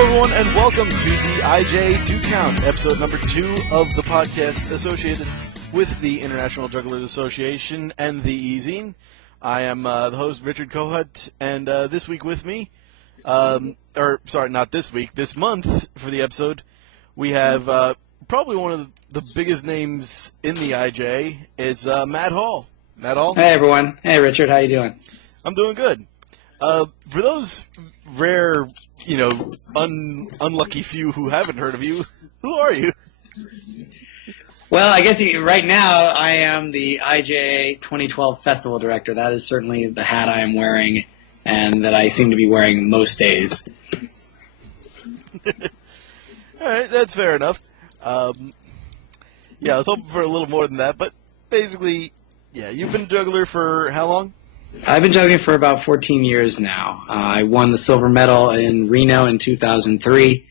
Hello, everyone, and welcome to the IJA 2 Count, episode number 2 of the podcast associated with the International Jugglers Association and the Ezine. I am the host, Richard Kohut, and this week with me, not this week, this month for the episode, we have probably one of the biggest names in the IJA. It's Matt Hall. Matt Hall? Hey, everyone. Hey, Richard. How you doing? I'm doing good. For those rare, unlucky few who haven't heard of you, who are you? Well, I guess right now I am the IJA 2012 Festival Director. That is certainly the hat I am wearing and that I seem to be wearing most days. All right, that's fair enough. I was hoping for a little more than that, but basically, you've been a juggler for how long? I've been juggling for about 14 years now. I won the silver medal in Reno in 2003,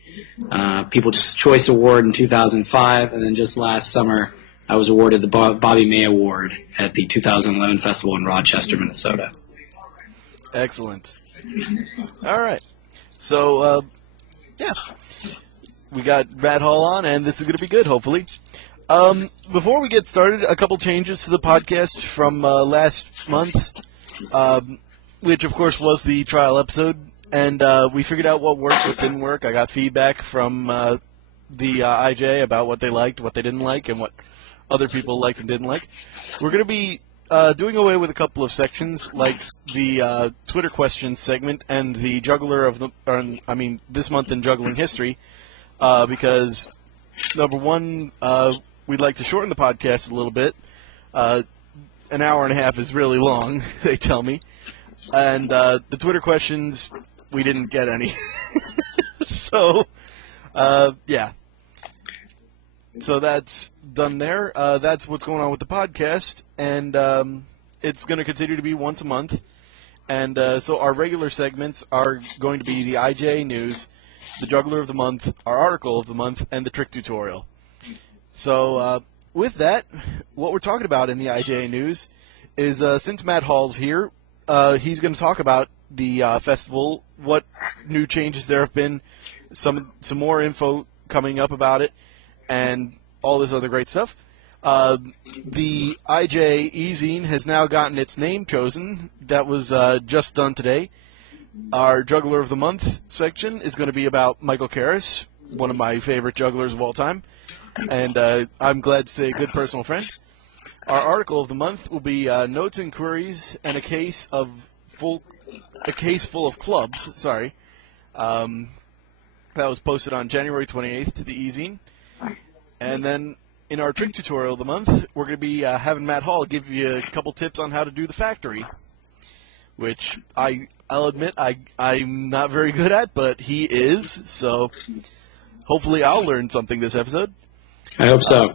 People's Choice Award in 2005, and then just last summer I was awarded the Bobby May Award at the 2011 festival in Rochester, Minnesota. Excellent. All right. So, we got Matt Hall on, and this is going to be good, hopefully. Before we get started, a couple changes to the podcast from last month. Which, of course, was the trial episode, and we figured out what worked, what didn't work. I got feedback from the IJ about what they liked, what they didn't like, and what other people liked and didn't like. We're going to be doing away with a couple of sections, like the Twitter questions segment and the Juggler of this month in juggling history, because, number one, we'd like to shorten the podcast a little bit. An hour and a half is really long, they tell me. And the Twitter questions, we didn't get any. So that's done there. That's what's going on with the podcast. And it's going to continue to be once a month. And so our regular segments are going to be the IJA News, the Juggler of the Month, our Article of the Month, and the Trick Tutorial. So with that, what we're talking about in the IJA News is, since Matt Hall's here, he's going to talk about the festival, what new changes there have been, some more info coming up about it, and all this other great stuff. The IJA Ezine has now gotten its name chosen. That was just done today. Our Juggler of the Month section is going to be about Michael Karras, one of my favorite jugglers of all time. And I'm glad to say a good personal friend. Our article of the month will be notes and queries and a case full of clubs. Sorry, that was posted on January 28th to the Ezine. And then in our trick tutorial of the month, we're going to be having Matt Hall give you a couple tips on how to do the factory, which I'll admit I'm not very good at, but he is. So hopefully I'll learn something this episode. I hope so.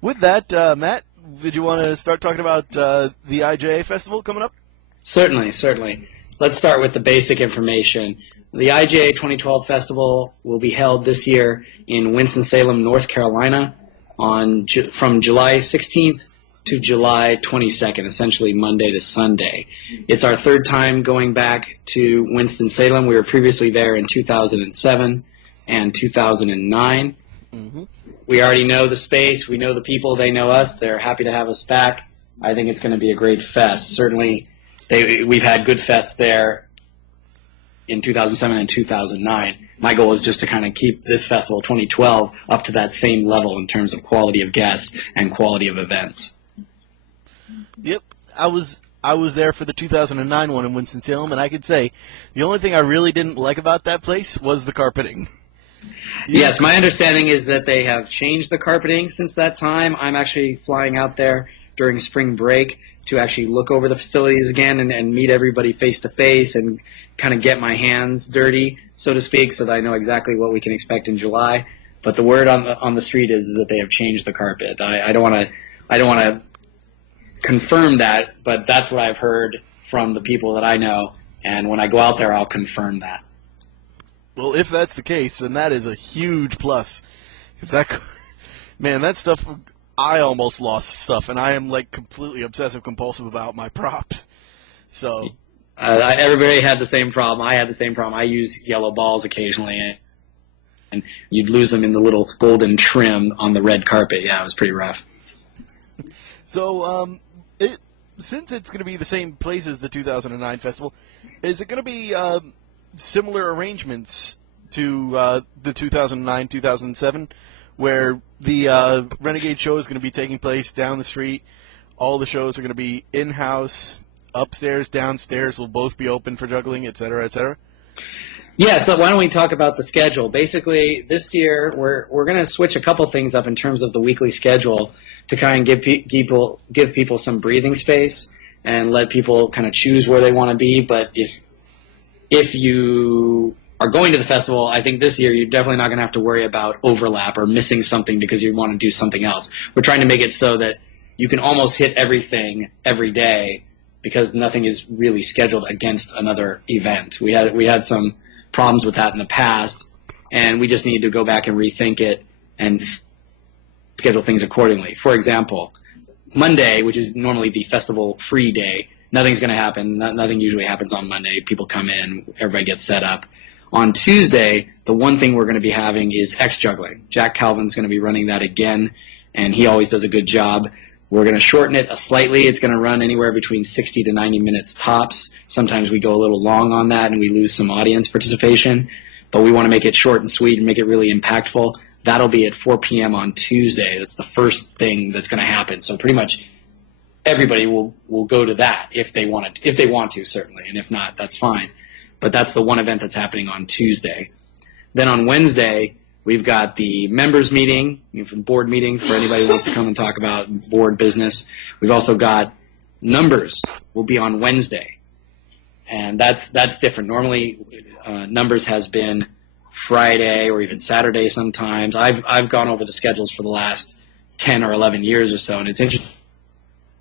With that, Matt, did you want to start talking about the IJA Festival coming up? Certainly. Let's start with the basic information. The IJA 2012 Festival will be held this year in Winston-Salem, North Carolina, from July 16th to July 22nd, essentially Monday to Sunday. It's our third time going back to Winston-Salem. We were previously there in 2007 and 2009. Mm-hmm. We already know the space. We know the people. They know us. They're happy to have us back. I think it's going to be a great fest. Certainly, we've had good fests there in 2007 and 2009. My goal is just to kind of keep this festival, 2012, up to that same level in terms of quality of guests and quality of events. Yep. I was there for the 2009 one in Winston-Salem, and I could say the only thing I really didn't like about that place was the carpeting. Yes, my understanding is that they have changed the carpeting since that time. I'm actually flying out there during spring break to actually look over the facilities again and meet everybody face-to-face and kind of get my hands dirty, so to speak, so that I know exactly what we can expect in July. But the word on the street is that they have changed the carpet. I don't want to confirm that, but that's what I've heard from the people that I know, and when I go out there, I'll confirm that. Well, if that's the case, then that is a huge plus. 'Cause that stuff, I almost lost stuff, and I am like completely obsessive compulsive about my props. So Everybody had the same problem. I had the same problem. I use yellow balls occasionally, and you'd lose them in the little golden trim on the red carpet. Yeah, it was pretty rough. So, since it's going to be the same place as the 2009 festival, is it going to be similar arrangements to the 2009-2007, where the Renegade show is going to be taking place down the street? All the shows are going to be in-house, upstairs, downstairs will both be open for juggling, et cetera, et cetera? Yes, why don't we talk about the schedule? Basically, this year we're going to switch a couple things up in terms of the weekly schedule to kind of give people some breathing space and let people kind of choose where they want to be. But if you are going to the festival, I think this year you're definitely not going to have to worry about overlap or missing something because you want to do something else. We're trying to make it so that you can almost hit everything every day because nothing is really scheduled against another event. We had some problems with that in the past, and we just need to go back and rethink it and schedule things accordingly. For example, Monday, which is normally the festival free day, nothing's going to happen. Nothing usually happens on Monday. People come in, everybody gets set up. On Tuesday, the one thing we're going to be having is X-Juggling. Jack Calvin's going to be running that again, and he always does a good job. We're going to shorten it slightly. It's going to run anywhere between 60 to 90 minutes tops. Sometimes we go a little long on that and we lose some audience participation, but we want to make it short and sweet and make it really impactful. That'll be at 4 p.m. on Tuesday. That's the first thing that's going to happen. So pretty much everybody will go to that if they want to, certainly, and if not, that's fine. But that's the one event that's happening on Tuesday. Then on Wednesday, we've got the members meeting, board meeting for anybody who wants to come and talk about board business. We've also got numbers will be on Wednesday, and that's different. Normally, numbers has been Friday or even Saturday sometimes. I've gone over the schedules for the last 10 or 11 years or so, and it's interesting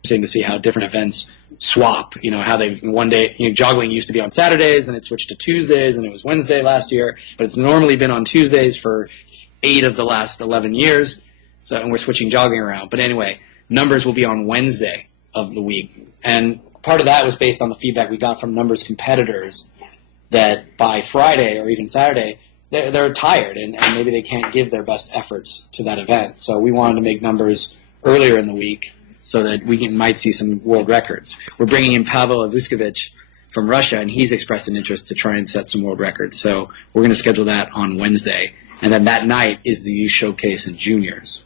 to see how different events swap. How they've one day, juggling used to be on Saturdays and it switched to Tuesdays and it was Wednesday last year, but it's normally been on Tuesdays for 8 of the last 11 years. So, and we're switching joggling around. But anyway, numbers will be on Wednesday of the week. And part of that was based on the feedback we got from numbers competitors that by Friday or even Saturday, they're tired and maybe they can't give their best efforts to that event. So we wanted to make numbers earlier in the week so that we might see some world records. We're bringing in Pavel Avuskovic from Russia, and he's expressed an interest to try and set some world records. So we're going to schedule that on Wednesday. And then that night is the youth showcase and juniors.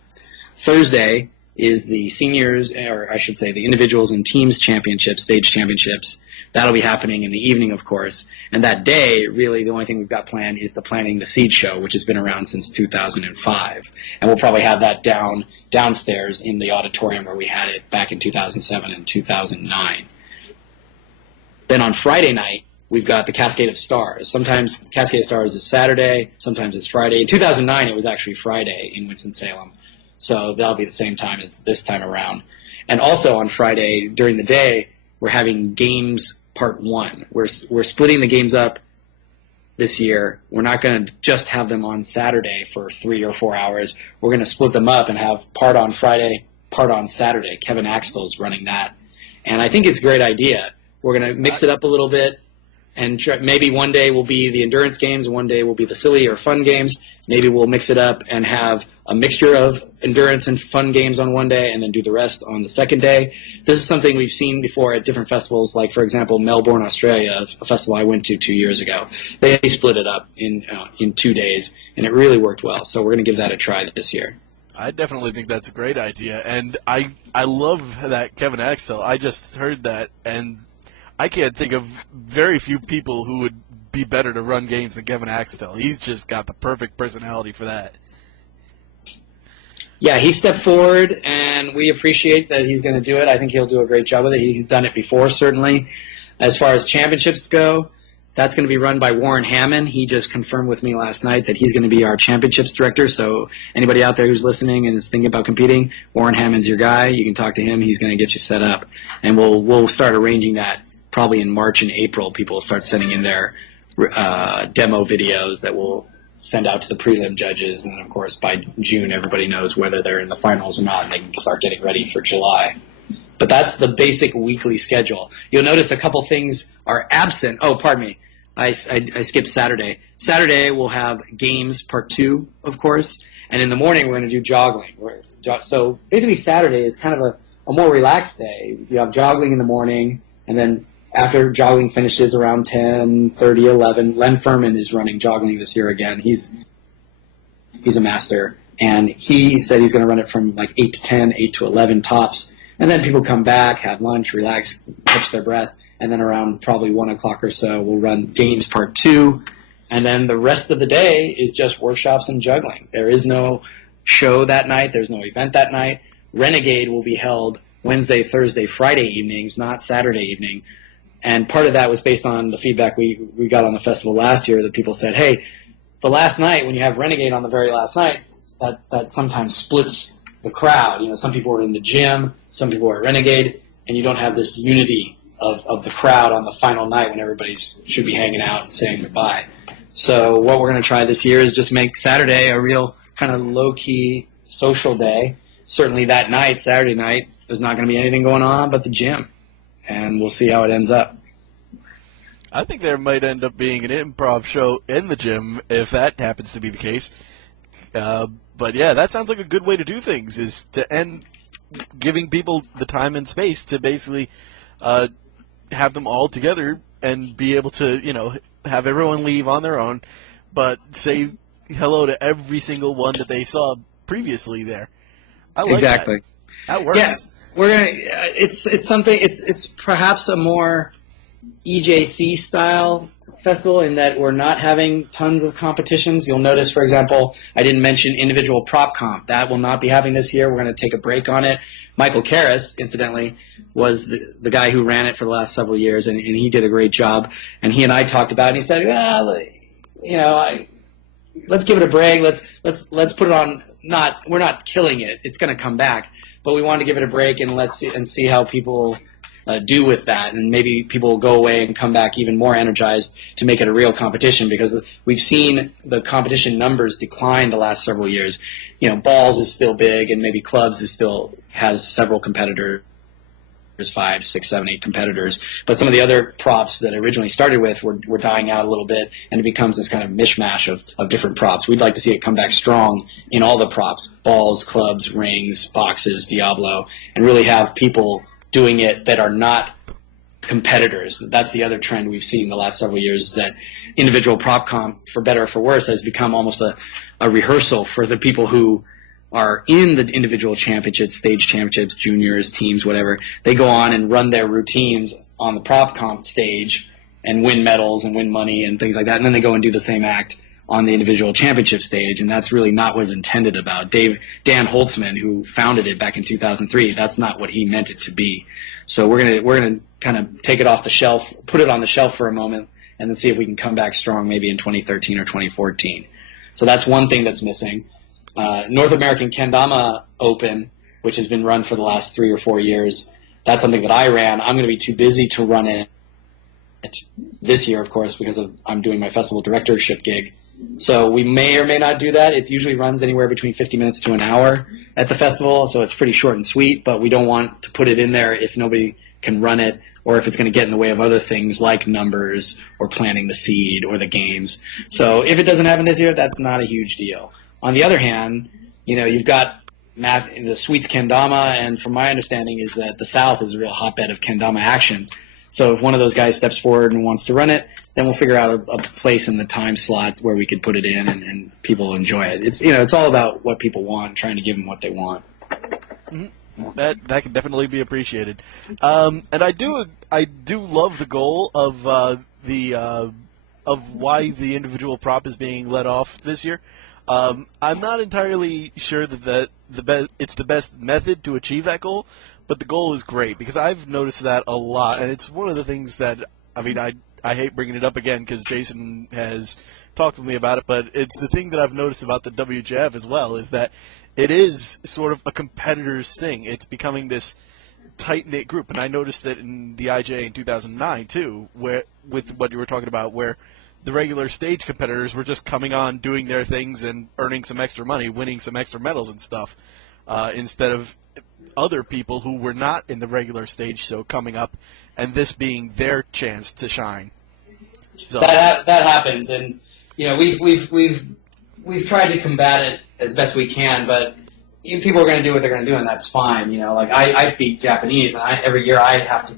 Thursday is the seniors, or I should say the individuals and teams championships, stage championships. That'll be happening in the evening, of course. And that day, really, the only thing we've got planned is the Planning the Seed show, which has been around since 2005. And we'll probably have that downstairs in the auditorium where we had it back in 2007 and 2009. Then on Friday night, we've got the Cascade of Stars. Sometimes Cascade of Stars is Saturday, sometimes it's Friday. In 2009, it was actually Friday in Winston-Salem. So that'll be the same time as this time around. And also on Friday, during the day, we're having Games Part 1. We're splitting the games up this year. We're not going to just have them on Saturday for 3 or 4 hours. We're going to split them up and have part on Friday, part on Saturday. Kevin Axtell's running that. And I think it's a great idea. We're going to mix it up a little bit, and maybe one day will be the endurance games and one day will be the silly or fun games. Maybe we'll mix it up and have a mixture of endurance and fun games on one day and then do the rest on the second day. This is something we've seen before at different festivals, like, for example, Melbourne, Australia, a festival I went to 2 years ago. They split it up in 2 days, and it really worked well. So we're going to give that a try this year. I definitely think that's a great idea, and I love that Kevin Axtell. I just heard that, and I can't think of very few people who would be better to run games than Kevin Axtell. He's just got the perfect personality for that. Yeah, he stepped forward, and we appreciate that he's going to do it. I think he'll do a great job with it. He's done it before, certainly. As far as championships go, that's going to be run by Warren Hammond. He just confirmed with me last night that he's going to be our championships director. So anybody out there who's listening and is thinking about competing, Warren Hammond's your guy. You can talk to him. He's going to get you set up. And we'll start arranging that probably in March and April. People will start sending in their demo videos that we'll send out to the prelim judges, and then of course by June everybody knows whether they're in the finals or not, and they can start getting ready for July. But that's the basic weekly schedule. You'll notice a couple things are absent. Oh, pardon me. I skipped Saturday. Saturday we'll have games part 2, of course, and in the morning we're going to do juggling. So basically Saturday is kind of a more relaxed day. You have juggling in the morning, and then after juggling finishes around 10:30, 11, Len Furman is running juggling this year again. He's a master, and he said he's going to run it from like 8 to 10, 8 to 11 tops, and then people come back, have lunch, relax, catch their breath, and then around probably 1 o'clock or so we'll run games part 2, and then the rest of the day is just workshops and juggling. There is no show that night. There's no event that night. Renegade will be held Wednesday, Thursday, Friday evenings, not Saturday evening. And part of that was based on the feedback we got on the festival last year, that people said, hey, the last night, when you have Renegade on the very last night, that sometimes splits the crowd. You know, some people are in the gym, some people are at Renegade, and you don't have this unity of the crowd on the final night when everybody should be hanging out and saying goodbye. So what we're going to try this year is just make Saturday a real kind of low-key social day. Certainly that night, Saturday night, there's not going to be anything going on but the gym. And we'll see how it ends up. I think there might end up being an improv show in the gym if that happens to be the case. But yeah, that sounds like a good way to do things, is to end giving people the time and space to basically have them all together and be able to, you know, have everyone leave on their own, but say hello to every single one that they saw previously there. I like exactly. That works. Yeah, we're gonna. It's something. It's perhaps a more EJC style festival in that we're not having tons of competitions. You'll notice, for example, I didn't mention individual prop comp. That will not be happening this year. We're going to take a break on it. Michael Karras, incidentally, was the guy who ran it for the last several years, and he did a great job. And he and I talked about it, and he said, well, you know, let's give it a break. Let's put it on. We're not killing it. It's going to come back, but we want to give it a break and see how people do with that, and maybe people will go away and come back even more energized to make it a real competition, because we've seen the competition numbers decline the last several years. You know, balls is still big, and maybe clubs has several competitors, 5, 6, 7, 8 competitors. But some of the other props that originally started with were dying out a little bit, and it becomes this kind of mishmash of different props. We'd like to see it come back strong in all the props: balls, clubs, rings, boxes, Diablo, and really have people doing it that are not competitors. That's the other trend we've seen the last several years, is that individual prop comp, for better or for worse, has become almost a rehearsal for the people who are in the individual championships, stage championships, juniors, teams, whatever. They go on and run their routines on the prop comp stage and win medals and win money and things like that, and then they go and do the same act on the individual championship stage, and that's really not what it's intended about. Dan Holtzman, who founded it back in 2003, that's not what he meant it to be. So we're gonna kind of take it off the shelf, put it on the shelf for a moment, and then see if we can come back strong maybe in 2013 or 2014. So that's one thing that's missing. North American Kendama Open, which has been run for the last 3 or 4 years, that's something that I ran. I'm going to be too busy to run it this year, of course, because I'm doing my festival directorship gig. So we may or may not do that. It usually runs anywhere between 50 minutes to an hour at the festival, so it's pretty short and sweet, but we don't want to put it in there if nobody can run it, or if it's going to get in the way of other things like numbers or planting the seed or the games. So if it doesn't happen this year, that's not a huge deal. On the other hand, you know, you've got the Sweets Kendama, and from my understanding is that the South is a real hotbed of Kendama action. So if one of those guys steps forward and wants to run it, then we'll figure out a place in the time slots where we could put it in and people enjoy it. It's all about what people want, trying to give them what they want. Mm-hmm. That can definitely be appreciated. And I do love the goal of why the individual prop is being let off this year. I'm not entirely sure that it's the best method to achieve that goal, but the goal is great, because I've noticed that a lot, and it's one of the things that, I mean, I hate bringing it up again because Jason has talked with me about it, but it's the thing that I've noticed about the WJF as well, is that it is sort of a competitor's thing. It's becoming this tight-knit group, and I noticed that in the IJA in 2009, too, where with what you were talking about, where the regular stage competitors were just coming on, doing their things, and earning some extra money, winning some extra medals and stuff. instead of other people who were not in the regular stage show coming up, and this being their chance to shine. So that happens, and we've tried to combat it as best we can, but people are going to do what they're going to do, and that's fine. Like I speak Japanese, and every year I have to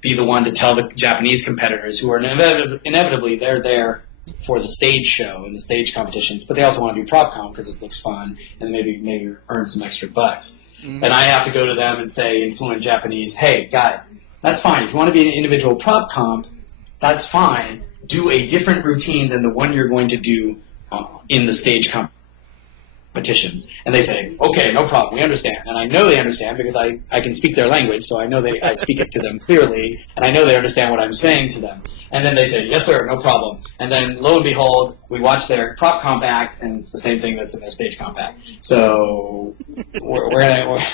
be the one to tell the Japanese competitors who are inevitably they're there for the stage show and the stage competitions, but they also want to do prop comp because it looks fun and maybe earn some extra bucks. Mm-hmm. And I have to go to them and say in fluent Japanese, hey guys, that's fine. If you want to be an individual prop comp, that's fine. Do a different routine than the one you're going to do in the stage competitions. And they say, okay, no problem, we understand. And I know they understand because I can speak their language, so I know I speak it to them clearly, and I know they understand what I'm saying to them. And then they say, yes sir, no problem. And then lo and behold, we watch their prop comp act, and it's the same thing that's in their stage comp act. So we're gonna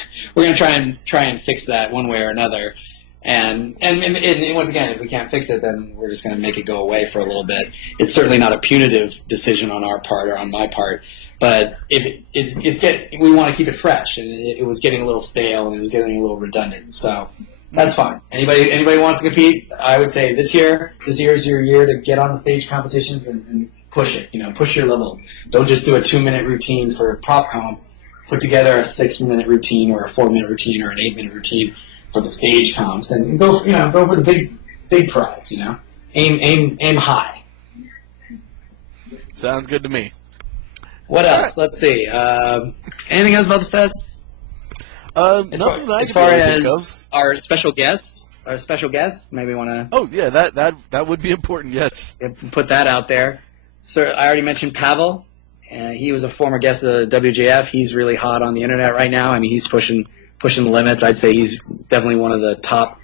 try and fix that one way or another. And once again, if we can't fix it, then we're just going to make it go away for a little bit. It's certainly not a punitive decision on our part or on my part, but we want to keep it fresh, and it was getting a little stale and it was getting a little redundant. So that's fine. Anybody wants to compete? I would say this year is your year to get on the stage competitions and push it. Push your level. Don't just do a 2-minute routine for prop comp. Put together a 6-minute routine or a 4-minute routine or an 8-minute routine for the stage comps, and go for the big prize. Aim high. Sounds good to me. What else? Let's see. Anything else about the fest? As far as our special guests, maybe want to. Oh yeah, that would be important. Yes, put that out there. So I already mentioned Pavel. He was a former guest of the WJF. He's really hot on the internet right now. I mean, he's pushing the limits. I'd say he's definitely one of the top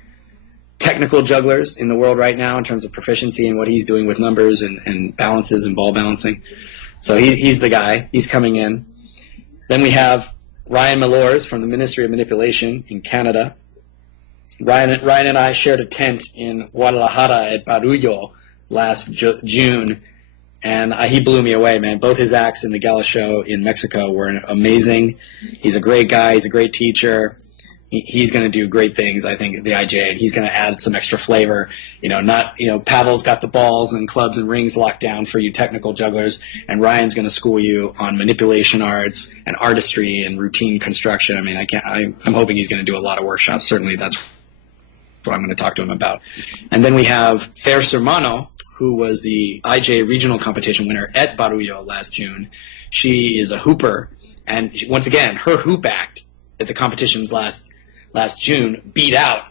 technical jugglers in the world right now in terms of proficiency and what he's doing with numbers and balances and ball balancing. So he's the guy. He's coming in. Then we have Ryan Malors from the Ministry of Manipulation in Canada. Ryan and I shared a tent in Guadalajara at Barullo last June, and he blew me away, man. Both his acts in the gala show in Mexico were amazing. He's a great guy. He's a great teacher. He's going to do great things, I think, at the IJA, and he's going to add some extra flavor. Pavel's got the balls and clubs and rings locked down for you technical jugglers, and Ryan's going to school you on manipulation arts and artistry and routine construction. I mean, I'm hoping he's going to do a lot of workshops. Certainly, that's what I'm going to talk to him about. And then we have Fer Sermano, who was the IJA regional competition winner at Barullo last June. She is a hooper, and once again, her hoop act at the competitions last June beat out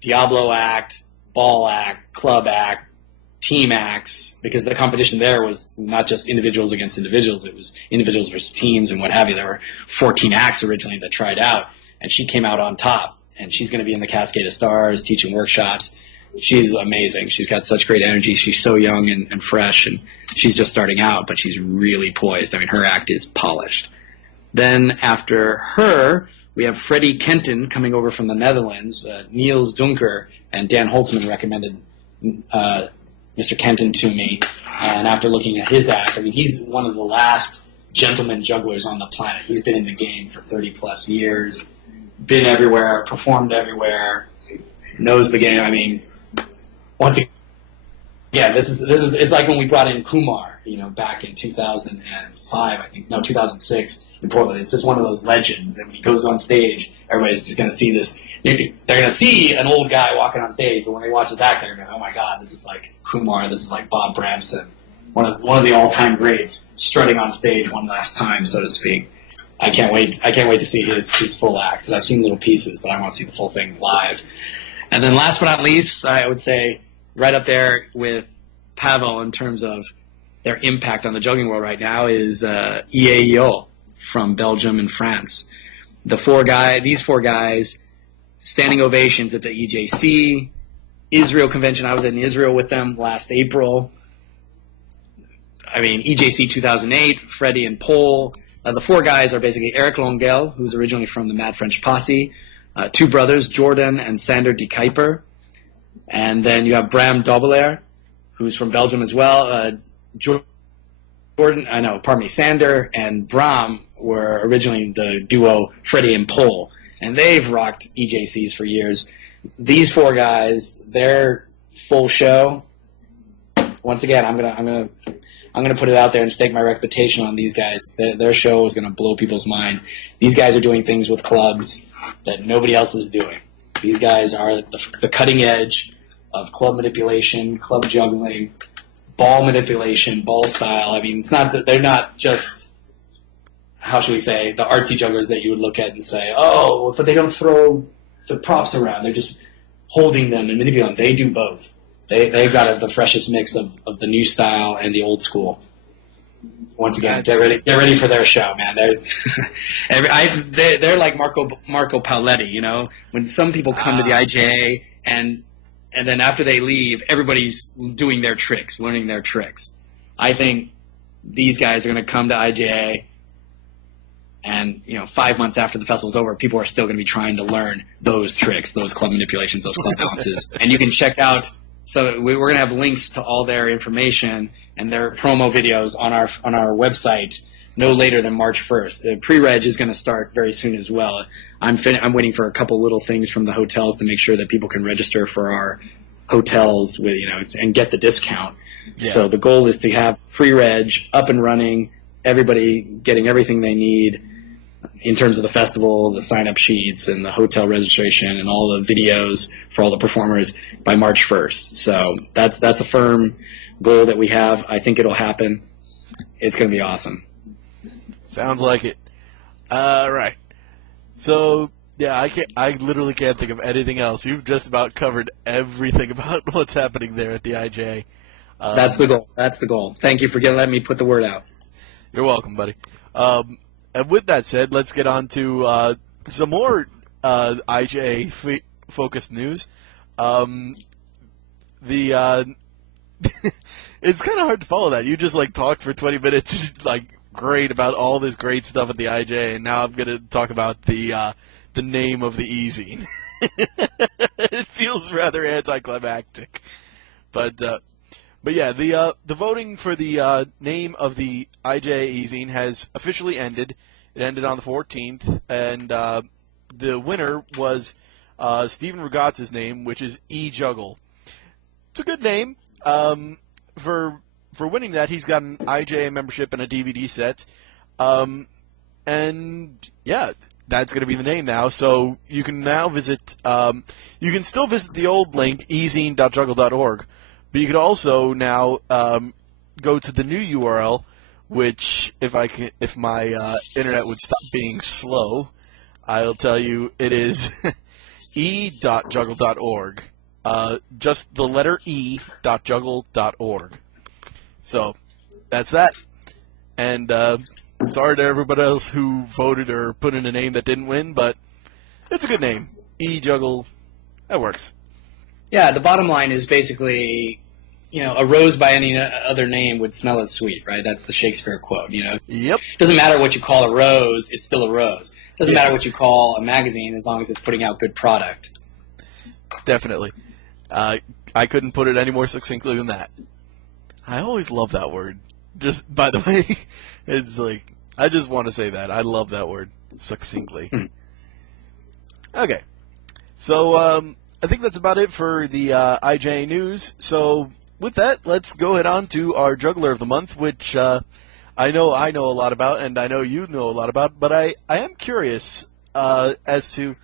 Diablo act, ball act, club act, team acts, because the competition there was not just individuals against individuals, it was individuals versus teams and what have you. There were 14 acts originally that tried out, and she came out on top, and she's going to be in the Cascade of Stars teaching workshops. She's amazing. She's got such great energy. She's so young and fresh, and she's just starting out, but she's really poised. I mean, her act is polished. Then after her, we have Freddie Kenton coming over from the Netherlands. Niels Dunker and Dan Holtzman recommended Mr. Kenton to me, and after looking at his act, I mean, he's one of the last gentleman jugglers on the planet. He's been in the game for 30-plus years, been everywhere, performed everywhere, knows the game. I mean, once again, this is it's like when we brought in Kumar, back in 2005, 2006 in Portland. It's just one of those legends, and when he goes on stage, everybody's just going to see this. They're going to see an old guy walking on stage, but when they watch his act, they're going to go, oh my God, this is like Kumar, this is like Bob Bramson, one of the all-time greats, strutting on stage one last time, so to speak. I can't wait to see his full act, because I've seen little pieces, but I want to see the full thing live. And then last but not least, I would say right up there with Pavel in terms of their impact on the juggling world right now is IJA from Belgium and France. These four guys, standing ovations at the EJC, Israel convention. I was in Israel with them last April. I mean, EJC 2008, Freddie and Paul. The four guys are basically Eric Longel, who's originally from the Mad French Posse, two brothers, Jordan and Sander de Kuiper. And then you have Bram Dobbelaar, who's from Belgium as well. Sander and Bram were originally the duo Freddie and Pole, and they've rocked EJCs for years. These four guys, their full show. Once again, I'm gonna put it out there and stake my reputation on these guys. Their show is gonna blow people's mind. These guys are doing things with clubs that nobody else is doing. These guys are the cutting edge of club manipulation, club juggling, ball manipulation, ball style. I mean, it's not that they're not just, how should we say, the artsy jugglers that you would look at and say, oh, but they don't throw the props around. They're just holding them and manipulating them. They do both. They've got the freshest mix of the new style and the old school. Once again, get ready for their show, man. They're like Marco Pauletti, you know. When some people come to the IJA and then after they leave, everybody's doing their tricks, learning their tricks. I think these guys are going to come to IJA, and 5 months after the festival's over, people are still going to be trying to learn those tricks, those club manipulations, those club balances. And you can check out. So we're going to have links to all their information and their promo videos on our website no later than March 1st. The pre-reg is going to start very soon as well. I'm waiting for a couple little things from the hotels to make sure that people can register for our hotels with and get the discount. Yeah. So the goal is to have pre-reg up and running, everybody getting everything they need in terms of the festival, the sign-up sheets, and the hotel registration, and all the videos for all the performers by March 1st. So that's a firm goal that we have. I think it'll happen. It's going to be awesome. Sounds like it. Right. So, yeah, I literally can't think of anything else. You've just about covered everything about what's happening there at the IJA. That's the goal. That's the goal. Thank you for letting me put the word out. You're welcome, buddy. And with that said, let's get on to some more IJA-focused news. It's kind of hard to follow that. You just talked for 20 minutes, great about all this great stuff at the IJA, and now I'm going to talk about the name of the Ezine. It feels rather anticlimactic, but yeah, the voting for the name of the IJA Ezine has officially ended. It ended on the 14th, and the winner was Stephen Regatta's name, which is Juggle. It's a good name. For winning that, he's got an IJA membership and a DVD set. And yeah, that's going to be the name now. So you can now visit. You can still visit the old link, ezine.juggle.org, but you could also now go to the new URL, which if my internet would stop being slow, I'll tell you it is e.juggle.org. Just the letter e.juggle.org. So that's that. And sorry to everybody else who voted or put in a name that didn't win, but it's a good name. E-Juggle, that works. Yeah, the bottom line is basically, a rose by any other name would smell as sweet, right? That's the Shakespeare quote, Yep. It doesn't matter what you call a rose, it's still a rose. It doesn't matter what you call a magazine as long as it's putting out good product. Definitely. I couldn't put it any more succinctly than that. I always love that word. Just, by the way, it's I just want to say that. I love that word, succinctly. Okay. So, I think that's about it for the IJA news. So, with that, let's go head on to our Juggler of the Month, which I know a lot about, and I know you know a lot about, but I am curious as to,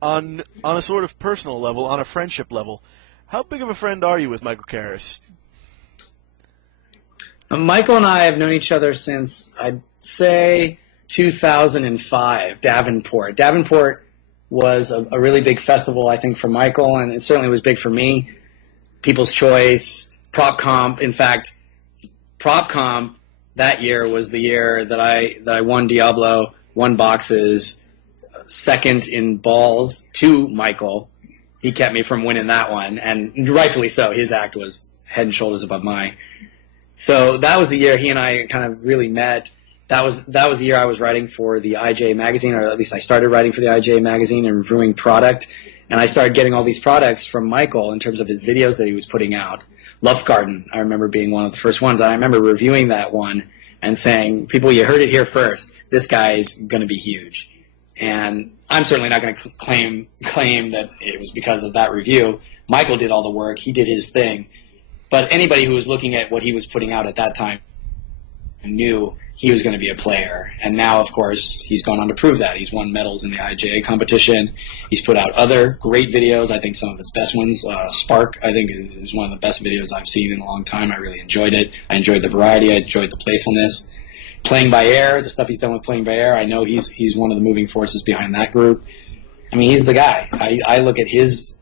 on a sort of personal level, on a friendship level, how big of a friend are you with Michael Karras? Michael and I have known each other since, I'd say, 2005, Davenport. Davenport was a really big festival, I think, for Michael, and it certainly was big for me. People's Choice, Prop Comp. In fact, Prop Comp that year was the year that I won Diablo, won boxes, second in balls to Michael. He kept me from winning that one, and rightfully so. His act was head and shoulders above mine. So that was the year he and I kind of really met. That was the year I was writing for the IJA magazine, or at least I started writing for the IJA magazine and reviewing product. And I started getting all these products from Michael in terms of his videos that he was putting out. Love Garden, I remember being one of the first ones. I remember reviewing that one and saying, people, you heard it here first. This guy is going to be huge. And I'm certainly not going to claim that it was because of that review. Michael did all the work. He did his thing. But anybody who was looking at what he was putting out at that time knew he was going to be a player. And now, of course, he's gone on to prove that. He's won medals in the IJA competition. He's put out other great videos. I think some of his best ones, Spark, I think is one of the best videos I've seen in a long time. I really enjoyed it. I enjoyed the variety. I enjoyed the playfulness. Playing by Air, the stuff he's done with Playing by Air, I know he's one of the moving forces behind that group. I mean, he's the guy. I look at his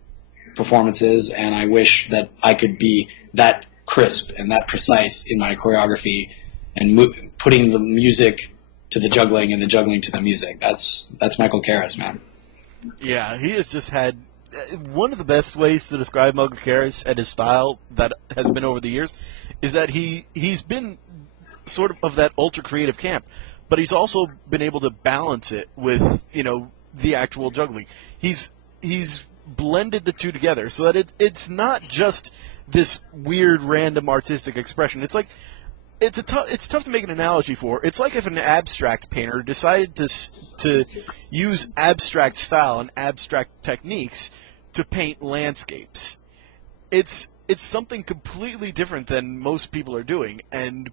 performances, and I wish that I could be that crisp and that precise in my choreography and putting the music to the juggling and the juggling to the music. That's Michael Karras, man. Yeah, he has just had one of the best ways to describe Michael Karras and his style that has been over the years is that he's been sort of that ultra creative camp, but he's also been able to balance it with, you know, the actual juggling. He's blended the two together so that it's not just this weird random artistic expression. It's like it's tough to make an analogy for. It's like if an abstract painter decided to use abstract style and abstract techniques to paint landscapes. It's something completely different than most people are doing, and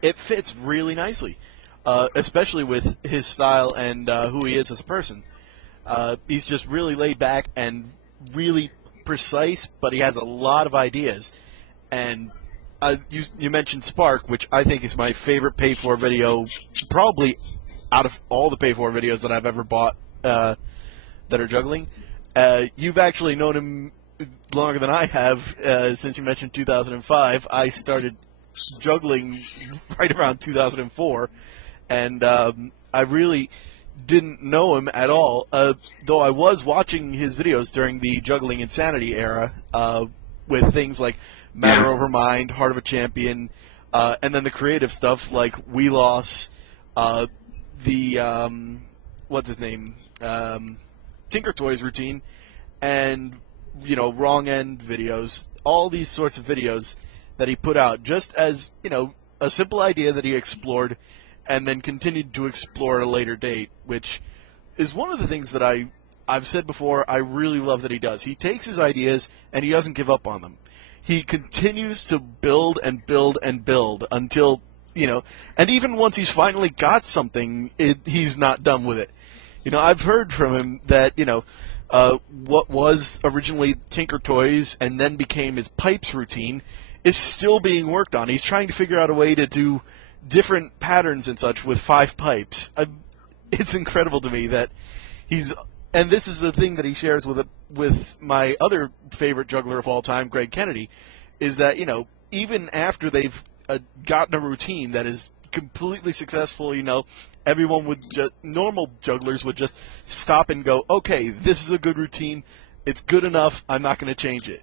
it fits really nicely, especially with his style and who he is as a person. He's just really laid back and really precise, but he has a lot of ideas. And you mentioned Spark, which I think is my favorite pay-for video, probably out of all the pay-for videos that I've ever bought that are juggling. You've actually known him longer than I have, since you mentioned 2005. I started juggling right around 2004, and I really didn't know him at all, though I was watching his videos during the Juggling Insanity era with things like Matter Over Mind, Heart of a Champion, and then the creative stuff like We Loss, what's his name, Tinker Toys routine, and, you know, Wrong End videos, all these sorts of videos that he put out just as, you know, a simple idea that he explored and then continued to explore at a later date, which is one of the things that I've said before I really love that he does. He takes his ideas and he doesn't give up on them. He continues to build and build and build until, you know, and even once he's finally got something, he's not done with it. You know, I've heard from him that, you know, what was originally Tinker Toys and then became his pipes routine is still being worked on. He's trying to figure out a way to do different patterns and such with 5 pipes. It's incredible to me that he's, and this is the thing that he shares with my other favorite juggler of all time, Greg Kennedy, is that, you know, even after they've gotten a routine that is completely successful, you know, everyone would normal jugglers would just stop and go, okay, this is a good routine, it's good enough, I'm not going to change it.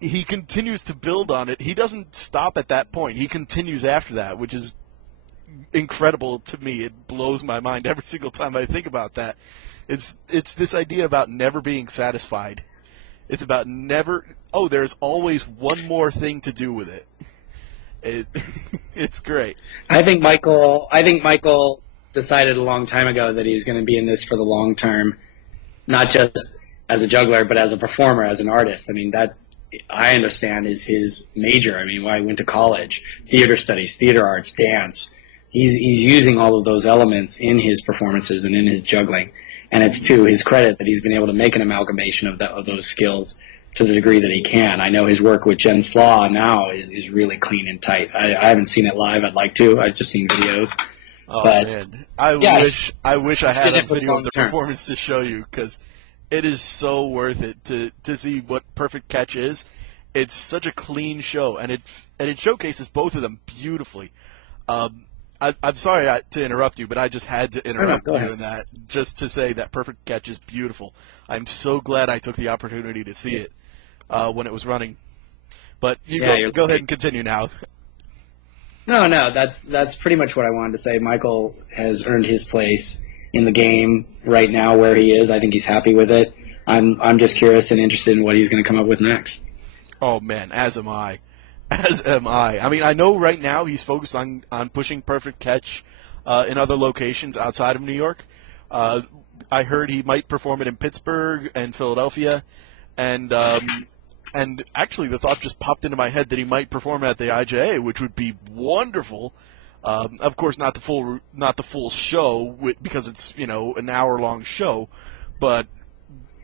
He continues to build on it. He doesn't stop at that point. He continues after that, which is incredible to me. It blows my mind every single time I think about that. It's this idea about never being satisfied. It's about there's always one more thing to do with it. It's great. I think Michael decided a long time ago that he's going to be in this for the long term, not just as a juggler, but as a performer, as an artist. I mean, that I understand is his major. I mean, why he went to college, theater studies, theater arts, dance. He's using all of those elements in his performances and in his juggling. And it's to his credit that he's been able to make an amalgamation of those skills to the degree that he can. I know his work with Jen Slaw now is really clean and tight. I haven't seen it live. I'd like to. I've just seen videos. Oh, man. I wish I had a video of the performance to show you, because it is so worth it to see what Perfect Catch is. It's such a clean show, and it showcases both of them beautifully. I'm sorry to interrupt you, but I just had to interrupt you in that, just to say that Perfect Catch is beautiful. I'm so glad I took the opportunity to see it when it was running. But go ahead and continue now. No, that's pretty much what I wanted to say. Michael has earned his place in the game right now where he is. I think he's happy with it. I'm just curious and interested in what he's going to come up with next. Oh, man, as am I. As am I. I mean, I know right now he's focused on pushing Perfect Catch in other locations outside of New York. I heard he might perform it in Pittsburgh and Philadelphia, and actually the thought just popped into my head that he might perform at the IJA, which would be wonderful. Of course, not the full show because it's an hour-long show, but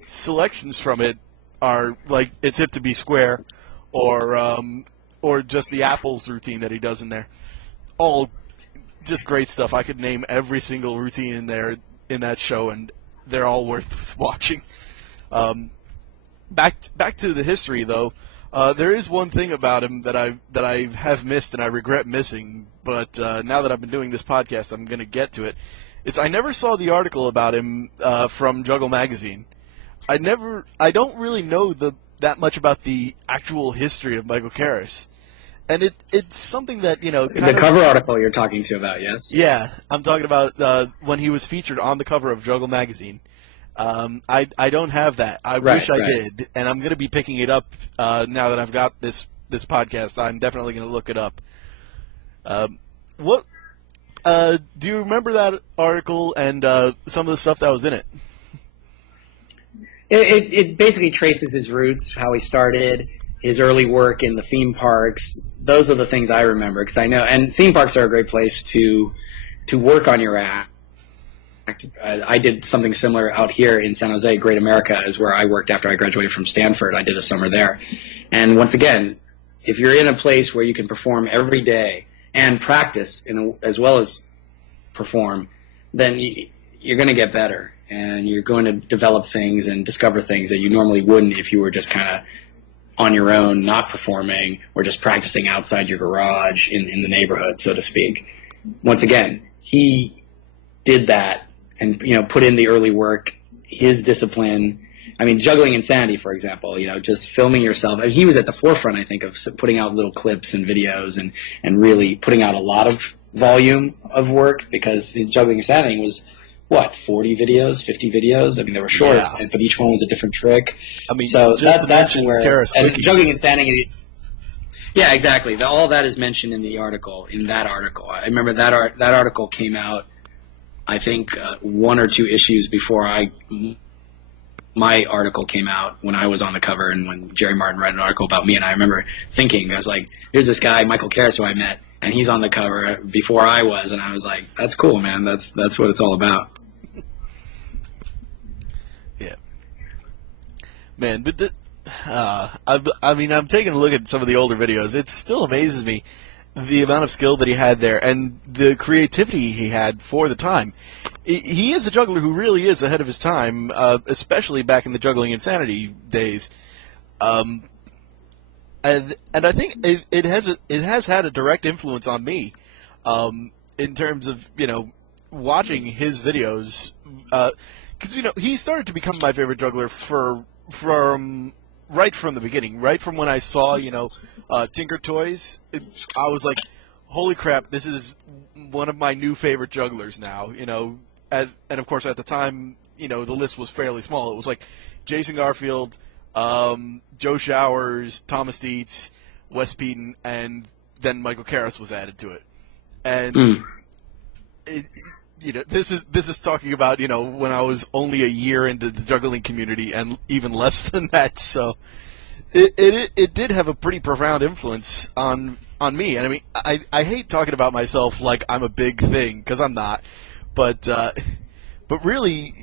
selections from it are like It's Hip to Be Square, or just the Apples routine that he does in there. All just great stuff. I could name every single routine in there in that show, and they're all worth watching. Back to the history, though. There is one thing about him that I have missed and I regret missing, but now that I've been doing this podcast, I'm going to get to it. I never saw the article about him from Juggle magazine. I don't really know that much about the actual history of Michael Karras. And it's something that, the cover article you're talking to about, yes? Yeah, I'm talking about when he was featured on the cover of Juggle magazine. I don't have that. I wish I did, and I'm going to be picking it up now that I've got this podcast. I'm definitely going to look it up. What do you remember that article and some of the stuff that was in it? It basically traces his roots, how he started, his early work in the theme parks. Those are the things I remember, because I know, and theme parks are a great place to work on your act. I did something similar out here in San Jose. Great America is where I worked after I graduated from Stanford. I did a summer there. And once again, if you're in a place where you can perform every day and practice as well as perform, then you're going to get better. And you're going to develop things and discover things that you normally wouldn't if you were just kind of on your own, not performing, or just practicing outside your garage in the neighborhood, so to speak. Once again, he did that and put in the early work, his discipline. I mean, Juggling Insanity, for example, just filming yourself. I mean, he was at the forefront, I think, of putting out little clips and videos and really putting out a lot of volume of work, because his Juggling Insanity was, 40 videos, 50 videos? I mean, they were short, but each one was a different trick. I mean, so that's where... And Quickies. Juggling Insanity... Yeah, exactly. All that is mentioned in the article, in that article. I remember that article came out, I think, 1 or 2 issues before my article came out, when I was on the cover, and when Jerry Martin read an article about me, and I remember thinking, I was like, here's this guy, Michael Karras, who I met, and he's on the cover before I was, and I was like, that's cool, man. That's what it's all about. Yeah. Man, but I'm taking a look at some of the older videos. It still amazes me the amount of skill that he had there and the creativity he had for the time. He is a juggler who really is ahead of his time, especially back in the Juggling Insanity days. And I think it has had a direct influence on me, in terms of watching his videos, because he started to become my favorite juggler from right from the beginning, right from when I saw Tinker Toys. I was like, holy crap, this is one of my new favorite jugglers now. And of course at the time the list was fairly small. It was like Jason Garfield, Joe Showers, Thomas Dietz, Wes Peden, and then Michael Karras was added to it. And this is talking about when I was only a year into the juggling community, and even less than that. So it did have a pretty profound influence on me. And I mean, I hate talking about myself like I'm a big thing, because I'm not. But really,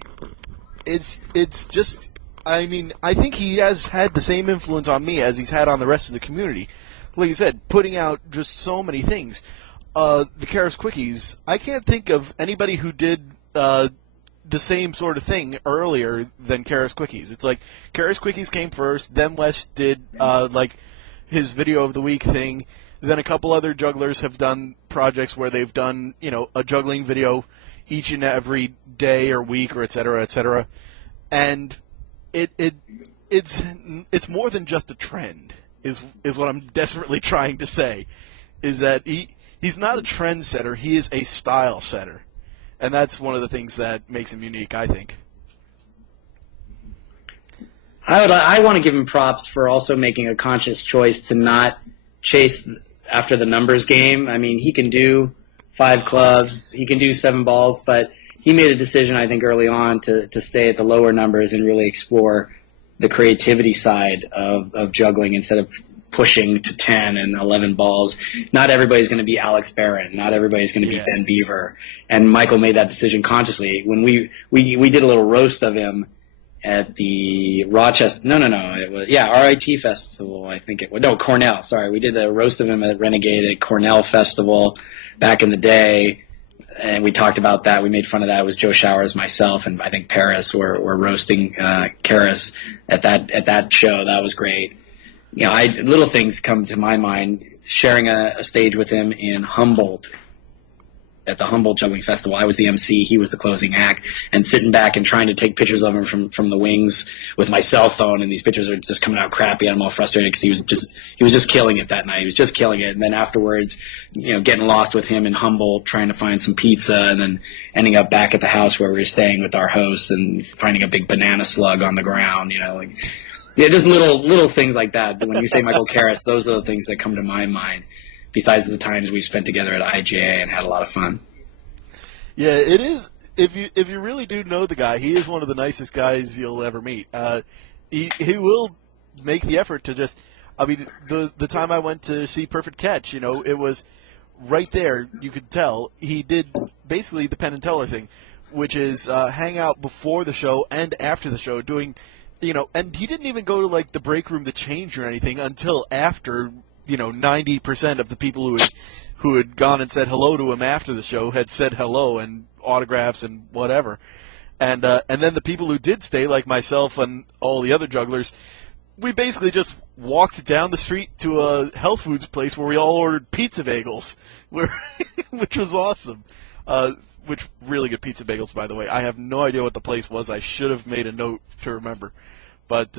it's just. I mean, I think he has had the same influence on me as he's had on the rest of the community. Like you said, putting out just so many things. The Karras Quickies, I can't think of anybody who did the same sort of thing earlier than Karras Quickies. It's like Karras Quickies came first, then Wes did like his video of the week thing. Then a couple other jugglers have done projects where they've done a juggling video each and every day or week, or et cetera, and it's more than just a trend. Is what I'm desperately trying to say. Is that he's not a trend setter, he is a style setter. And that's one of the things that makes him unique, I think. I want to give him props for also making a conscious choice to not chase after the numbers game. I mean, he can do 5 clubs, he can do 7 balls, but he made a decision, I think, early on to stay at the lower numbers and really explore the creativity side of juggling instead of pushing to 10 and 11 balls. Not everybody's going to be Alex Barron. Not everybody's going to be Ben Beaver. And Michael made that decision consciously. When we did a little roast of him at the Rochester, it was, RIT Festival, I think it was. No, Cornell, sorry. We did a roast of him at Renegade at Cornell Festival back in the day. And we talked about that. We made fun of that. It was Joe Showers, myself, and I think Paris were roasting Karras at that show. That was great. You know, little things come to my mind. Sharing a stage with him in Humboldt at the Humboldt Juggling Festival. I was the MC, he was the closing act, and sitting back and trying to take pictures of him from the wings with my cell phone, and these pictures are just coming out crappy, and I'm all frustrated because he was just killing it that night. He was just killing it, and then afterwards, you know, getting lost with him in Humboldt, trying to find some pizza, and then ending up back at the house where we were staying with our hosts and finding a big banana slug on the ground, you know, like, yeah, just little things like that. When you say Michael Karras, those are the things that come to my mind, besides the times we spent together at IJA and had a lot of fun. Yeah, it is. If you really do know the guy, he is one of the nicest guys you'll ever meet. He will make the effort to just. I mean, the time I went to see Perfect Catch, you know, it was right there. You could tell he did basically the Penn and Teller thing, which is hang out before the show and after the show, doing, you know, and he didn't even go to like the break room to change or anything until after. You know, 90% of the people who had gone and said hello to him after the show had said hello and autographs and whatever, and then the people who did stay, like myself and all the other jugglers, we basically just walked down the street to a health foods place where we all ordered pizza bagels, which was awesome. Which really good pizza bagels, by the way. I have no idea what the place was. I should have made a note to remember, but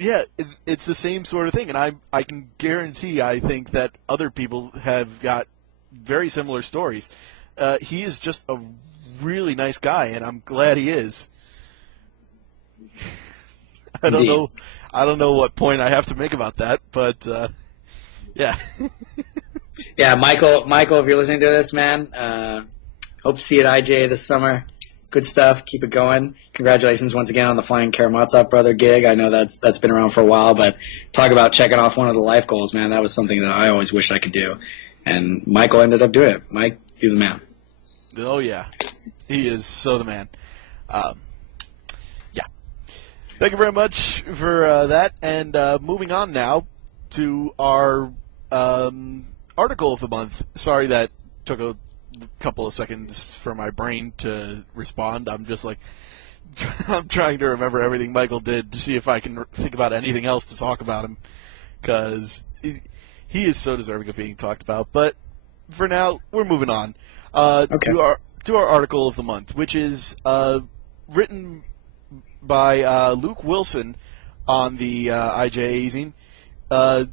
yeah, it's the same sort of thing, and I can guarantee, I think, that other people have got very similar stories. He is just a really nice guy, and I'm glad he is. I don't know what point I have to make about that, but yeah. Yeah, Michael, if you're listening to this, man, hope to see you at IJA this summer. Good stuff. Keep it going. Congratulations once again on the Flying Karamazov Brother gig. I know that's been around for a while, but talk about checking off one of the life goals, man. That was something that I always wished I could do. And Michael ended up doing it. Mike, you're the man. Oh, yeah. He is so the man. Yeah. Thank you very much for that. And moving on now to our article of the month. Sorry that took a couple of seconds for my brain to respond. I'm just like, I'm trying to remember everything Michael did to see if I can think about anything else to talk about him, because he is so deserving of being talked about. But for now, we're moving on to our article of the month, which is written by Luke Wilson on the IJA Ezine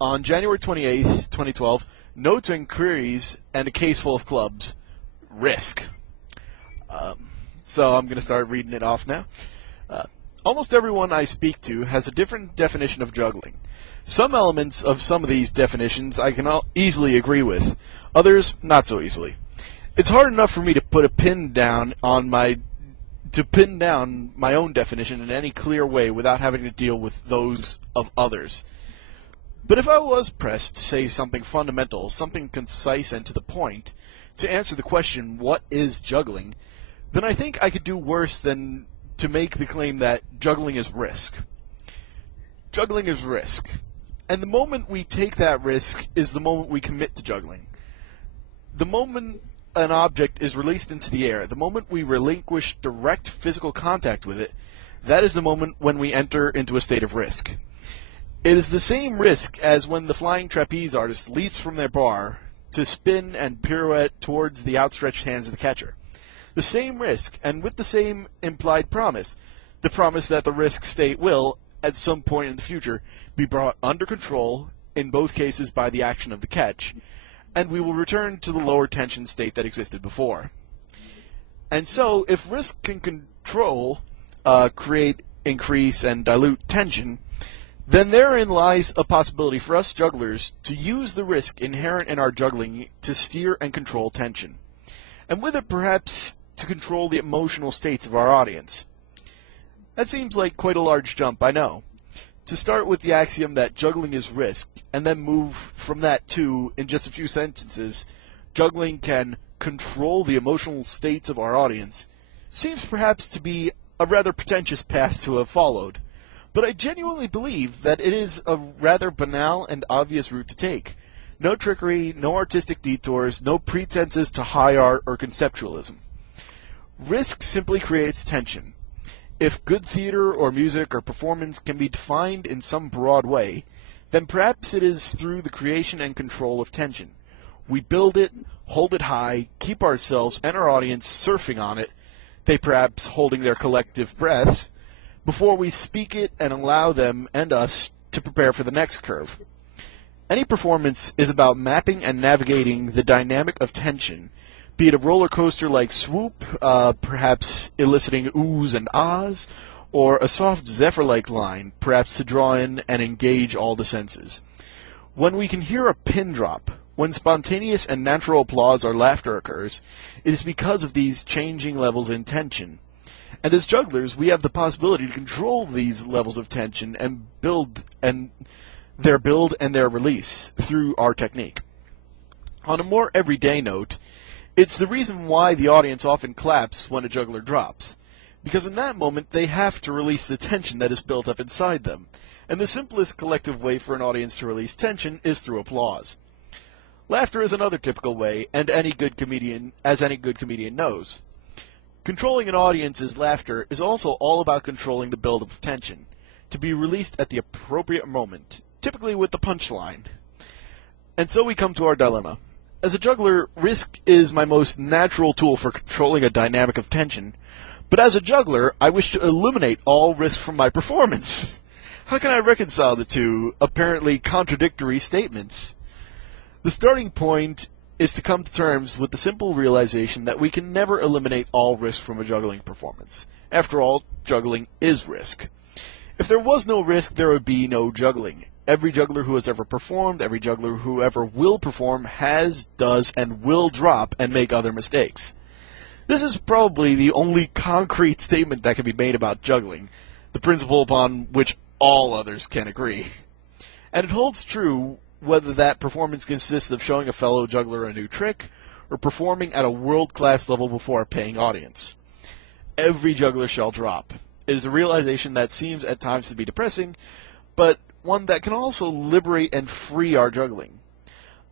on January 28th, 2012. Notes and queries and a case full of clubs. Risk. So I'm going to start reading it off now. Almost everyone I speak to has a different definition of juggling. Some elements of some of these definitions I can easily agree with. Others, not so easily. It's hard enough for me to pin down my own definition in any clear way without having to deal with those of others. But if I was pressed to say something fundamental, something concise and to the point, to answer the question, what is juggling, then I think I could do worse than to make the claim that juggling is risk. Juggling is risk. And the moment we take that risk is the moment we commit to juggling. The moment an object is released into the air, the moment we relinquish direct physical contact with it, that is the moment when we enter into a state of risk. It is the same risk as when the flying trapeze artist leaps from their bar to spin and pirouette towards the outstretched hands of the catcher. The same risk, and with the same implied promise, the promise that the risk state will, at some point in the future, be brought under control, in both cases by the action of the catch, and we will return to the lower tension state that existed before. And so, if risk can control, create, increase, and dilute tension, then therein lies a possibility for us jugglers to use the risk inherent in our juggling to steer and control tension, and with it perhaps to control the emotional states of our audience. That seems like quite a large jump, I know. To start with the axiom that juggling is risk, and then move from that to, in just a few sentences, juggling can control the emotional states of our audience, seems perhaps to be a rather pretentious path to have followed. But I genuinely believe that it is a rather banal and obvious route to take. No trickery, no artistic detours, no pretenses to high art or conceptualism. Risk simply creates tension. If good theater or music or performance can be defined in some broad way, then perhaps it is through the creation and control of tension. We build it, hold it high, keep ourselves and our audience surfing on it, they perhaps holding their collective breaths, before we speak it and allow them and us to prepare for the next curve. Any performance is about mapping and navigating the dynamic of tension, be it a roller coaster like swoop, perhaps eliciting oohs and ahs, or a soft zephyr-like line, perhaps to draw in and engage all the senses. When we can hear a pin drop, when spontaneous and natural applause or laughter occurs, it is because of these changing levels in tension. And as jugglers, we have the possibility to control these levels of tension and build and their release through our technique. On a more everyday note, it's the reason why the audience often claps when a juggler drops, because in that moment they have to release the tension that is built up inside them, and the simplest collective way for an audience to release tension is through applause. Laughter is another typical way, and any good comedian knows. Controlling an audience's laughter is also all about controlling the buildup of tension, to be released at the appropriate moment, typically with the punchline. And so we come to our dilemma. As a juggler, risk is my most natural tool for controlling a dynamic of tension, but as a juggler, I wish to eliminate all risk from my performance. How can I reconcile the two apparently contradictory statements? The starting point is to come to terms with the simple realization that we can never eliminate all risk from a juggling performance. After all, juggling is risk. If there was no risk, there would be no juggling. Every juggler who has ever performed, every juggler who ever will perform, has, does, and will drop and make other mistakes. This is probably the only concrete statement that can be made about juggling, the principle upon which all others can agree. And it holds true whether that performance consists of showing a fellow juggler a new trick, or performing at a world-class level before a paying audience. Every juggler shall drop. It is a realization that seems at times to be depressing, but one that can also liberate and free our juggling.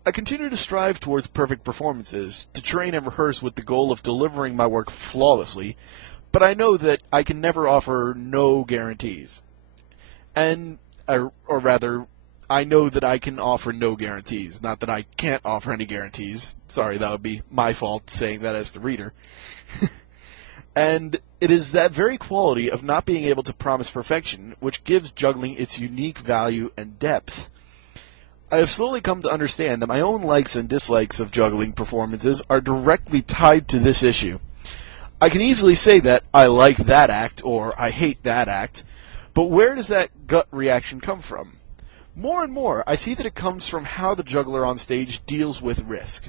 I continue to strive towards perfect performances, to train and rehearse with the goal of delivering my work flawlessly, but I know that I can never offer no guarantees. I know that I can offer no guarantees, not that I can't offer any guarantees. Sorry, that would be my fault saying that as the reader. And it is that very quality of not being able to promise perfection which gives juggling its unique value and depth. I have slowly come to understand that my own likes and dislikes of juggling performances are directly tied to this issue. I can easily say that I like that act or I hate that act, but where does that gut reaction come from? More and more, I see that it comes from how the juggler on stage deals with risk.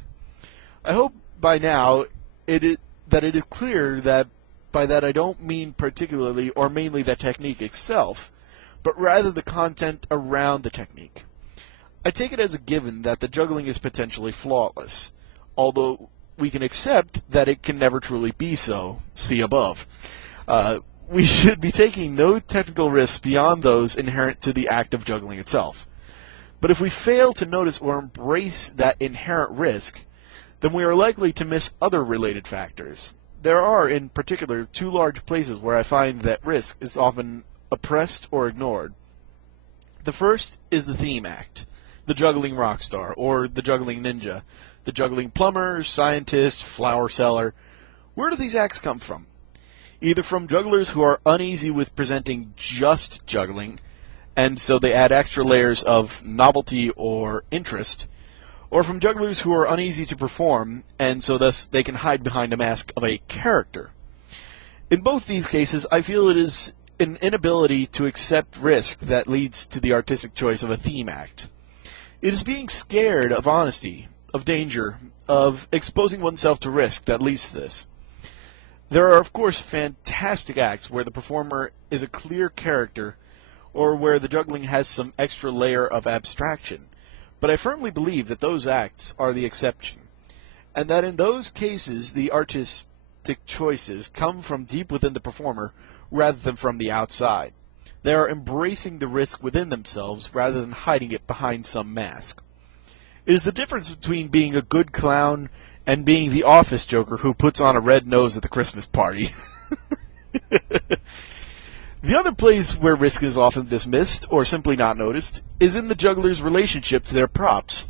I hope by now it is clear that by that I don't mean particularly or mainly the technique itself, but rather the content around the technique. I take it as a given that the juggling is potentially flawless, although we can accept that it can never truly be so, see above. We should be taking no technical risks beyond those inherent to the act of juggling itself. But if we fail to notice or embrace that inherent risk, then we are likely to miss other related factors. There are, in particular, two large places where I find that risk is often oppressed or ignored. The first is the theme act, the juggling rock star, or the juggling ninja, the juggling plumber, scientist, flower seller. Where do these acts come from? Either from jugglers who are uneasy with presenting just juggling, and so they add extra layers of novelty or interest, or from jugglers who are uneasy to perform, and so thus they can hide behind a mask of a character. In both these cases, I feel it is an inability to accept risk that leads to the artistic choice of a theme act. It is being scared of honesty, of danger, of exposing oneself to risk that leads to this. There are, of course, fantastic acts where the performer is a clear character or where the juggling has some extra layer of abstraction, but I firmly believe that those acts are the exception, and that in those cases the artistic choices come from deep within the performer rather than from the outside. They are embracing the risk within themselves rather than hiding it behind some mask. It is the difference between being a good clown and being the office joker who puts on a red nose at the Christmas party. The other place where risk is often dismissed, or simply not noticed, is in the juggler's relationship to their props.